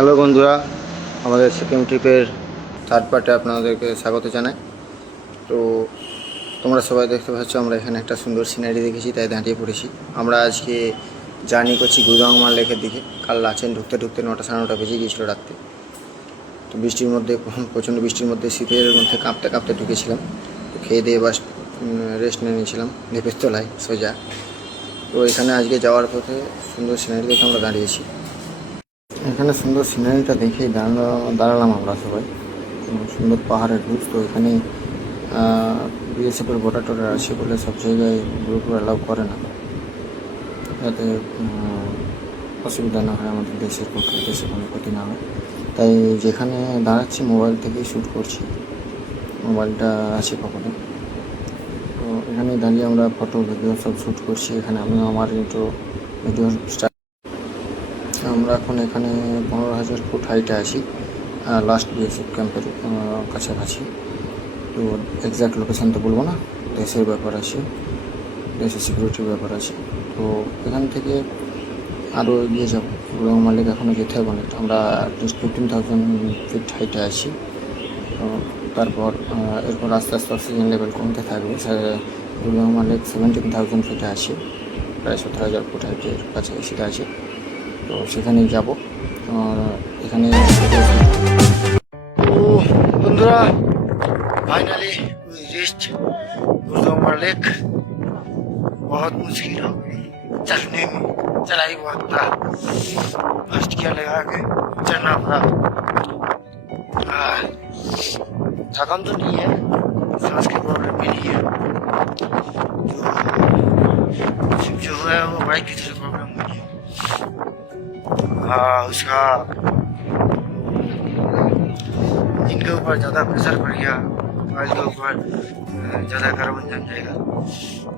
Hello বন্ধুরা, আমাদের সিকিম ট্রিপের থার্ড পার্টে আপনাদেরকে স্বাগত জানাই। তো তোমরা সবাই দেখতে পাচ্ছ আমরা এখানে একটা সুন্দর সিনারি দেখেছি, তাই দাঁড়িয়ে পড়েছি। আমরা আজকে জার্নি করছি গুরুদাংমার লেকের দিকে। কাল লাচেন ঢুকতে ঢুকতে 9টা সাড়ে 9টা বেজে গিয়েছিলো রাত্রে। তো বৃষ্টির মধ্যে, প্রচণ্ড বৃষ্টির মধ্যে, শীতের মধ্যে কাঁপতে কাঁপতে ঢুকেছিলাম। তো খেয়ে দিয়ে বাস রেস্ট নিয়ে নিয়েছিলাম লেপের তলায় সোজা। তো এখানে আজকে যাওয়ার পথে সুন্দর সিনারি দেখে আমরা দাঁড়িয়েছি। এখানে সুন্দর সিনারিটা দেখেই দাঁড়ালাম আমরা সবাই। সুন্দর পাহাড়ের রুট। তো এখানে বিএসএফের বর্ডার টর্ডার আছে বলে সব জায়গায় গ্রুপ অ্যালাউ করে না, যাতে অসুবিধা না হয়, আমাদের দেশের পক্ষে দেশে কোনো ক্ষতি না হয়। তাই যেখানে দাঁড়াচ্ছি মোবাইল থেকেই শ্যুট করছি, মোবাইলটা আছে পকেটে। তো এখানে দাঁড়িয়ে আমরা ফটো ভিডিও সব শ্যুট করছি। এখানে আমি আমার ভিডিও স্টার্ট। আমরা এখন এখানে 15,000 ফুট হাইটে আছি, লাস্ট বিএসএফ ক্যাম্পের কাছাকাছি। তো এক্স্যাক্ট লোকেশান তো বলবো না, দেশের ব্যাপার আছে, দেশের সিকিউরিটির ব্যাপার আছে। তো এখান থেকে আরও এগিয়ে যাবো। গুরুদাংমা লেক এখনও যেতে হবে অনেকটা। আমরা অ্যাটলিস্ট 15,000 ফিট হাইটে আছি। তো তারপর এরপর আস্তে আস্তে অক্সিজেন লেভেল কমতে থাকবে। গুরুদাংমা লেক 17,000 ফিটে আছে, প্রায় 17,000 ফুট হাইটের কাছাকাছিতে আছে। তো সেখানেই যাবো। এখানে বন্ধুরা, फाइनली we reached गुरुदांगमा लेक। बहुत मुश्किल हो गई चढ़ने में, चढ़ाई बहुत था, फर्स्ट गियर लगा के चढ़ना पड़ा। थकान तो नहीं है, सांस की प्रॉब्लम भी नहीं है। जो है वो बाइक की थोड़ी प्रॉब्लम हुई है। उसका इनके ऊपर ज़्यादा प्रेशर पड़ गया, ऑयल के ऊपर ज़्यादा कार्बन जम जाएगा।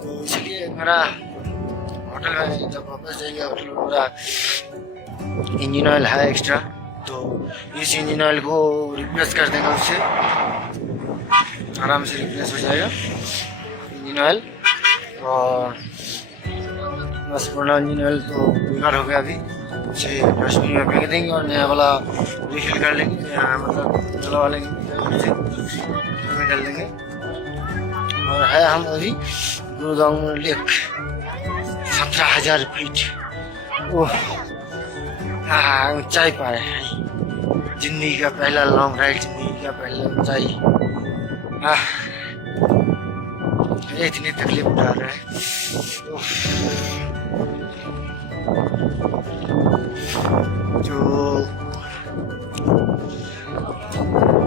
तो इसलिए मेरा होटल में जब वापस जाएंगे, होटल में मेरा इंजन ऑयल है एक्स्ट्रा, तो इस इंजन ऑयल को रिप्लेस कर देंगे, उससे आराम से रिप्लेस हो जाएगा इंजन ऑयल। और बस पुराना इंजन ऑयल तो बेकार हो गया, अभी उसे डस्टबिन में फेंक देंगे और नया वाला रिफिल कर लेंगे, मतलब डलवा लेंगे, डाल देंगे। और है हम अभी गुरुदांगमा लेक 17,000 फीट। ओह, ऊंचाई पाए हैं, जिंदगी का पहला लॉन्ग राइड, जिंदगी का पहला ऊंचाई। इतनी तकलीफ उठा रहे हैं। তো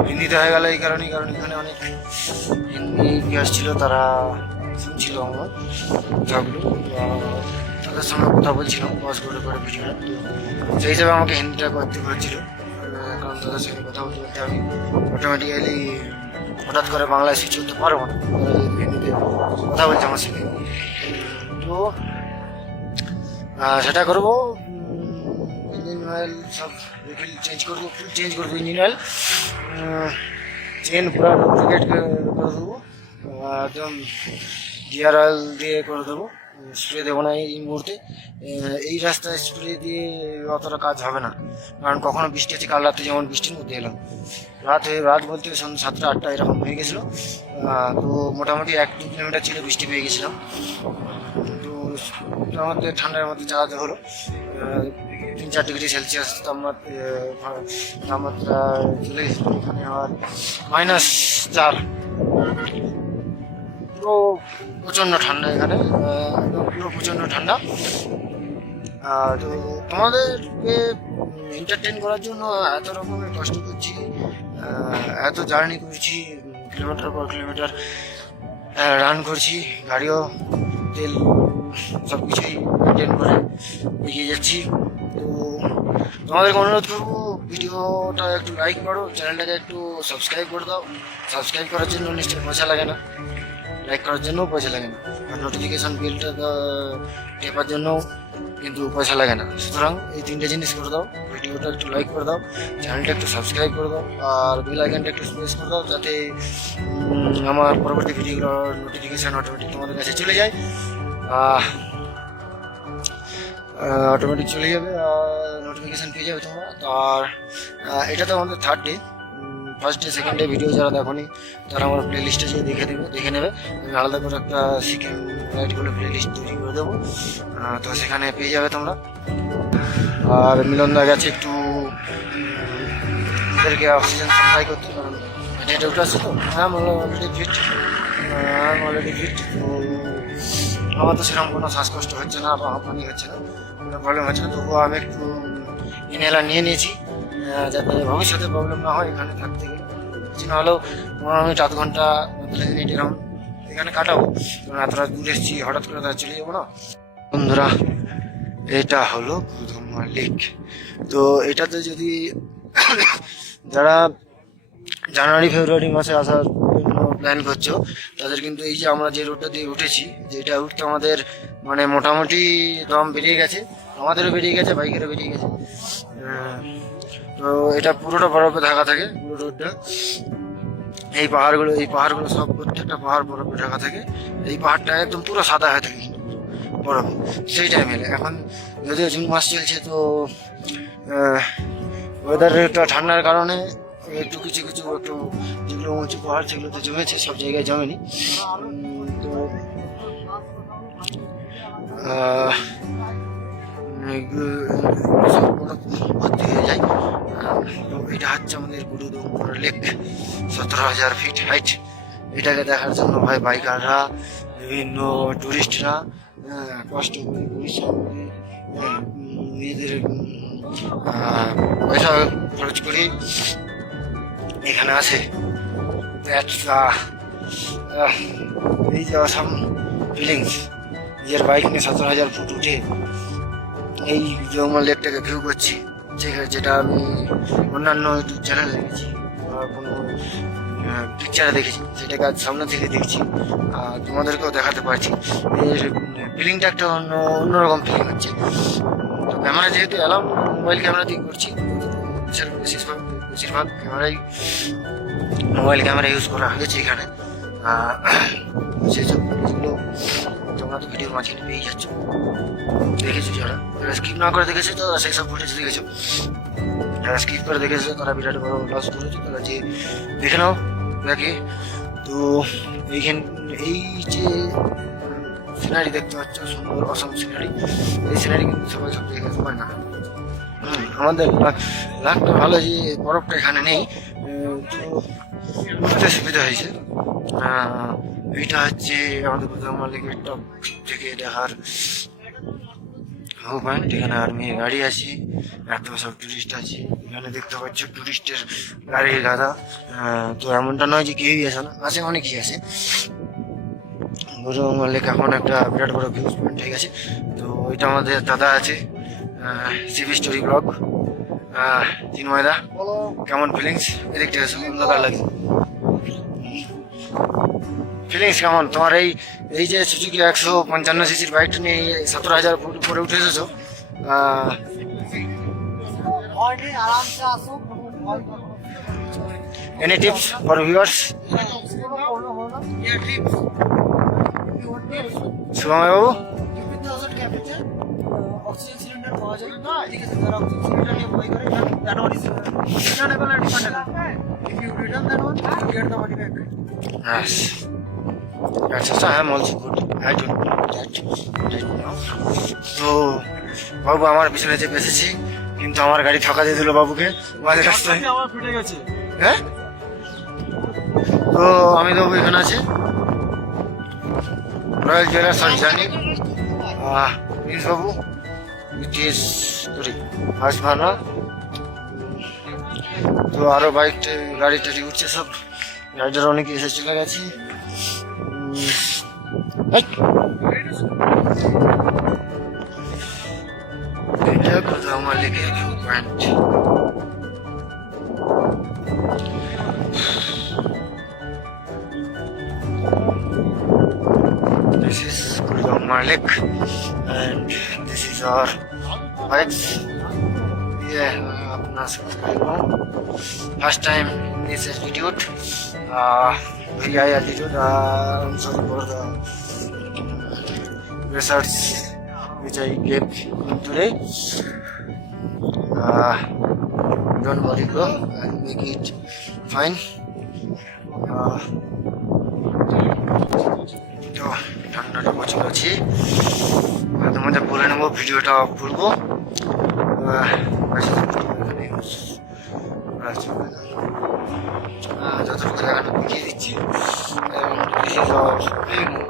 হিন্দি তো হয়ে গেল এই কারণে, কারণ এখানে অনেক হিন্দি ইতিহাস ছিল, তারা শুনছিল আমার কথাগুলো, তাদের সঙ্গে কথা বলছিলাম পজ করে করে ভিডিওটা। তো সেই হিসাবে আমাকে হিন্দিটা করতে হয়েছিল, কারণ তাদের সঙ্গে কথা বলতে বলতে আমি অটোমেটিক্যালি হঠাৎ করে বাংলায় সুইচ করতে পারবো না, হিন্দিতে কথা বলছে আমার সঙ্গে। তো সেটা করবো। ইঞ্জিন অয়েল সব রিফিল চেঞ্জ করবো, ফুল চেঞ্জ করবো ইঞ্জিন অয়েল, চেন পুরো ডুপ্লিকেট করে দেবো, একদম গিয়ার অয়েল দিয়ে করে দেবো। স্প্রে দেবো না এই মুহূর্তে, এই রাস্তায় স্প্রে দিয়ে অতটা কাজ হবে না, কারণ কখনো বৃষ্টি হচ্ছে। কাল রাতে যেমন বৃষ্টির মধ্যে এলাম, রাত বলতে সন্ধ্যা 7টা 8টা এরকম হয়ে গেছিলো। তো মোটামুটি 1-2 কিলোমিটার ছিল, বৃষ্টি পেয়ে গেছিলাম। তো আমাদের ঠান্ডার মধ্যে চালাতে হলো। 3-4 ডিগ্রি সেলসিয়াস তাপমাত্রা চলে গেছিলো এখানে, আবার -4। পুরো প্রচণ্ড ঠান্ডা এখানে, পুরো প্রচণ্ড ঠান্ডা। তো তোমাদেরকে এন্টারটেন করার জন্য এত রকমের কষ্ট করছি, এত জার্নি করছি, কিলোমিটার পর কিলোমিটার রান করছি, গাড়িও তেল সব কিছুই মেনটেন করে এগিয়ে যাচ্ছি। তো তোমাদেরকে অনুরোধ করবো, ভিডিওটা একটু লাইক করো, চ্যানেলটাকে একটু সাবস্ক্রাইব করে দাও। সাবস্ক্রাইব করার জন্য নিশ্চয়ই পয়সা লাগে না, লাইক করার জন্যও পয়সা লাগে না, আর নোটিফিকেশান বেলটা টেপার জন্যও কিন্তু পয়সা লাগে না। সুতরাং এই 3টে জিনিস করে দাও, ভিডিওটা একটু লাইক করে দাও, চ্যানেলটা একটু সাবস্ক্রাইব করে দাও, আর বেল আইকনটা একটু প্রেস করে দাও, যাতে আমার পরবর্তী ভিডিওগুলোর নোটিফিকেশান অটোমেটিক তোমাদের কাছে চলে যায়। অটোমেটিক চলে যাবে। আর নোটিফিকেশান পেয়ে যাবে তোমরা। আর এটা তো আমাদের third day. First day second day video যারা দেখোনি তারা আমার প্লে লিস্টে যেয়ে দেখে নেবে। আমি আলাদা করে একটা সিকিম রাইডগুলো প্লে লিস্ট তৈরি করে দেবো, তো সেখানে পেয়ে যাবে তোমরা। আর মিলনদা গেছে একটু ওদেরকে অক্সিজেন সাপ্লাই করতে, কারণ এটা উঠে আসছে তো। হ্যাঁ, অলরেডি ফিট, তো আমার তো সেরকম কোনো শ্বাসকষ্ট হচ্ছে না বা হাঁপানি হচ্ছে না, কোনো প্রবলেম হচ্ছে না। তবুও আমি একটু ইনহেলার নিয়ে নিয়েছি যাতে ভবিষ্যতে প্রবলেম না হয় এখানে থাকতে গেলে। কিছু না হলেও 15 মিনিট 8 ঘন্টা 45 মিনিট এরকম এখানে কাটাবো, কারণ এতটা দূর এসেছি, হঠাৎ করে তারা চলে যাবো না। বন্ধুরা, এটা হলো গুরুদম্মা লেক। তো এটাতে যদি যারা জানুয়ারি ফেব্রুয়ারি মাসে আসার জন্য প্ল্যান করছো তাদের কিন্তু এই যে আমরা যে রোডটা দিয়ে উঠেছি, যেটা উঠতে আমাদের মানে মোটামুটি দম বেরিয়ে গেছে, আমাদেরও বেরিয়ে গেছে, বাইকেরও বেরিয়ে গেছে। তো এটা পুরোটা বরফে ঢাকা থাকে, পুরো রোডটা। এই পাহাড়গুলো সব প্রত্যেকটা পাহাড় বরফে ঢাকা থাকে। এই পাহাড়টা একদম পুরো সাদা হয়ে থাকে বরফে সেই টাইমে। এখন যদিও জুন মাস চলছে, তো ওয়েদারটা ঠান্ডার কারণে একটু কিছু একটু যেগুলো উঁচু পাহাড় সেগুলোতে জমেছে, সব জায়গায় জমেনি। তো সব ভর্তি হয়ে যায়। এটা হচ্ছে আমাদের গুরুদম্মা লেক, 17,000 ফিট হাইট। এটাকে দেখার জন্য ভাই বাইকাররা, বিভিন্ন টুরিস্টরা কষ্ট করে, পরিশ্রম করে, নিজেদের পয়সা খরচ করে এখানে আসে। এই যে অসাম ফিলিংস, নিজের বাইক নিয়ে 17,000 ফুট উঠে এই গুরুদম্মা লেকটাকে ভিউ করছি, যেটা আমি অন্যান্য ইউটিউব চ্যানেলে দেখেছি বা কোনো পিকচারে দেখেছি, সেটাকে আজ সামনে থেকে দেখছি আর তোমাদেরকেও দেখাতে পারছি। এর ফিলিংটা একটা অন্যরকম ফিলিং হচ্ছে। তো ক্যামেরা যেহেতু অ্যালাউ, মোবাইল ক্যামেরা দিয়ে করছি, বেশিরভাগ মোবাইল ক্যামেরা ইউজ করা হয়েছে এখানে। সেই সব জিনিসগুলো তোমরা তো ভিডিওর মাঝখানে পেয়ে যাচ্ছ, দেখেছো। যারা স্কিপ না করে দেখেছো তারা সেই সব ফুটেজ দেখেছো, যারা স্কিপ করে দেখেছো তারা বিরাট বড় লস করেছো, তারা যে দেখে নাও দেখে। তো এই যে সিনারি দেখতে পাচ্ছ, সুন্দর অসম সিনারি, এই সিনারি কিন্তু সবাই সব জায়গায় পায় না। আমাদের লাকটা ভালো যে বরফটা এখানে নেই, তো বুঝতে সুবিধা হয়েছে। এইটা হচ্ছে আমাদের গুরুদম্মা লেকের টপ থেকে দেখার ভিউ পয়েন্ট। এখানে আর্মির গাড়ি আছে, এত সব টুরিস্ট আছে। এখানে দেখতে পাচ্ছ টুরিস্টের গাড়ির গাদা। তো এমনটা নয় যে কেউই আসে না, আসে, অনেকেই আসে। গুরুদম্মা লেক এখন একটা বিরাট বড় ভিউ পয়েন্ট হয়ে গেছে। তো এটা আমাদের দাদা আছে, সিভি স্টোরি ব্লগ। চিন্ময়দা, কেমন ফিলিংস? এদিকটা আছে, অন্ধকার লাগে। ফিলিংস কেমন তোমার? এই যে সুজুকি 155 সিসির বাইকটা নিয়ে 17,000 ফুট উপরে উঠে এসেছো। Any tips for viewers? Shubhomoy বাবু, অক্সিজেন সিলিন্ডার পাওয়া যায় না, এদিকে যারা অক্সিজেন সিলিন্ডার নিয়ে ভয় করে, that one is returnable and refundable. If you return that one, you get the money back. Yes. That's I am also good. I don't know that right now. তো বাবু আমার পিছনে চেপে এসেছি, কিন্তু আমার গাড়ি ঠকা দিয়ে দিল বাবুকে মাঝে রাস্তায়। আমার ফেটে গেছে। হ্যাঁ, তো আমি তো এখানে আছি রয়্যাল জুয়েলার্স আর জানি Prince Babu, it is first ভাড়া। তো আরো বাইক গাড়ি টাড়ি উঠছে, সব রাইডার অনেকে এসে চলে গেছে। এটা গুরুদম্মা লেকের view point. This is Gurudomma Lake and this is our bikes. Yeah, अपना subscribe हो. First time in this altitude, very high altitude. I'm sorry for the results which I gave today. Don't worry bro, I'll make it fine. তো ঠান্ডাটা প্রচুর আছি, মাঝে মাঝে বলে নেবো ভিডিওটা অফ করবো। যতটুকু দেখানো দেখিয়ে দিচ্ছি, এবং